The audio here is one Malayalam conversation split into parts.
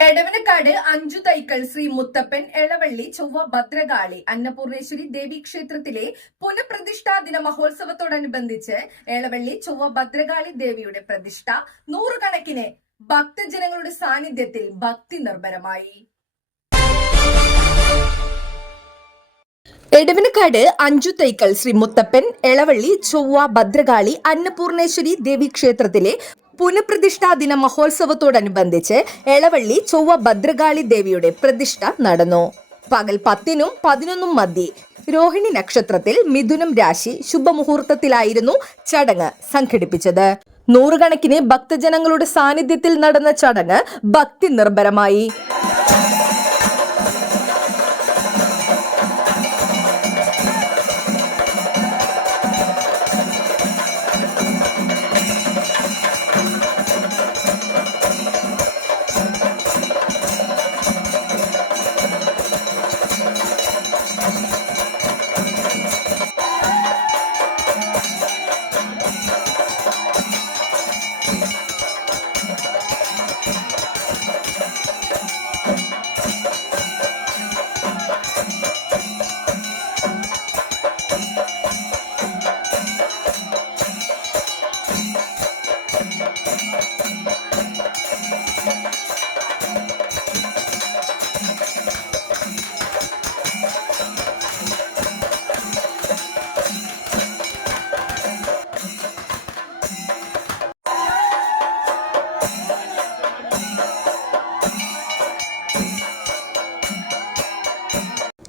എടവനക്കാട് അഞ്ചു തൈക്കൽ ശ്രീ മുത്തപ്പൻ എളവള്ളി ചൊവ്വ ഭദ്രകാളി അന്നപൂർണേശ്വരി ദേവി ക്ഷേത്രത്തിലെ പുനഃപ്രതിഷ്ഠാ ദിന മഹോത്സവത്തോടനുബന്ധിച്ച് എളവള്ളി ചൊവ്വ ഭദ്രകാളി ദേവിയുടെ പ്രതിഷ്ഠ നൂറുകണക്കിന് ഭക്തജനങ്ങളുടെ സാന്നിധ്യത്തിൽ ഭക്തി നിർഭരമായി. എടവനക്കാട് അഞ്ചു തൈക്കൽ ശ്രീ മുത്തപ്പൻ എളവള്ളി ചൊവ്വ ഭദ്രകാളി അന്നപൂർണേശ്വരി ദേവി ക്ഷേത്രത്തിലെ പുനഃപ്രതിഷ്ഠാ ദിന മഹോത്സവത്തോടനുബന്ധിച്ച് എളവള്ളി ചൊവ്വ ഭദ്രകാളി ദേവിയുടെ പ്രതിഷ്ഠ നടന്നു. പകൽ 10-നും 11-നും മധ്യേ രോഹിണി നക്ഷത്രത്തിൽ മിഥുനം രാശി ശുഭമുഹൂർത്തത്തിലായിരുന്നു ചടങ്ങ് സംഘടിപ്പിച്ചത്. നൂറുകണക്കിന് ഭക്തജനങ്ങളുടെ സാന്നിധ്യത്തിൽ നടന്ന ചടങ്ങ് ഭക്തി നിർഭരമായി.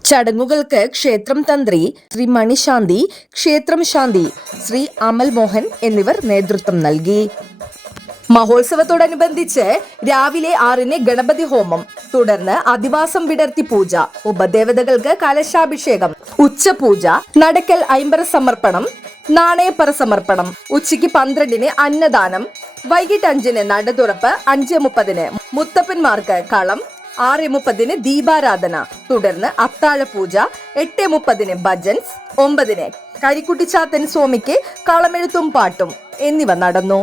ചടങ്ങുകൾക്ക് ക്ഷേത്രം തന്ത്രി ശ്രീ മണിശാന്തി, ക്ഷേത്രം ശാന്തി ശ്രീ അമൽ മോഹൻ എന്നിവർ നേതൃത്വം നൽകി. മഹോത്സവത്തോടനുബന്ധിച്ച് രാവിലെ 6-ന് ഗണപതി ഹോമം, തുടർന്ന് അധിവാസം വിടർത്തി പൂജ, ഉപദേവതകൾക്ക് കലശാഭിഷേകം, ഉച്ചപൂജ, നടക്കൽ ഐമ്പര സമർപ്പണം, നാണയപ്പറ സമർപ്പണം, ഉച്ചയ്ക്ക് 12-ന് അന്നദാനം, വൈകിട്ട് 5-ന് നട തുറപ്പ്, 5:30-ന് മുത്തപ്പന്മാർക്ക് കളം, 6:30-ന് ദീപാരാധന, തുടർന്ന് അത്താഴപൂജ, 8:30-ന് ഭജൻസ്, 9-ന് കരിക്കുട്ടിച്ചാത്തൻ സ്വാമിക്ക് കളമെഴുത്തും പാട്ടും എന്നിവ നടന്നു.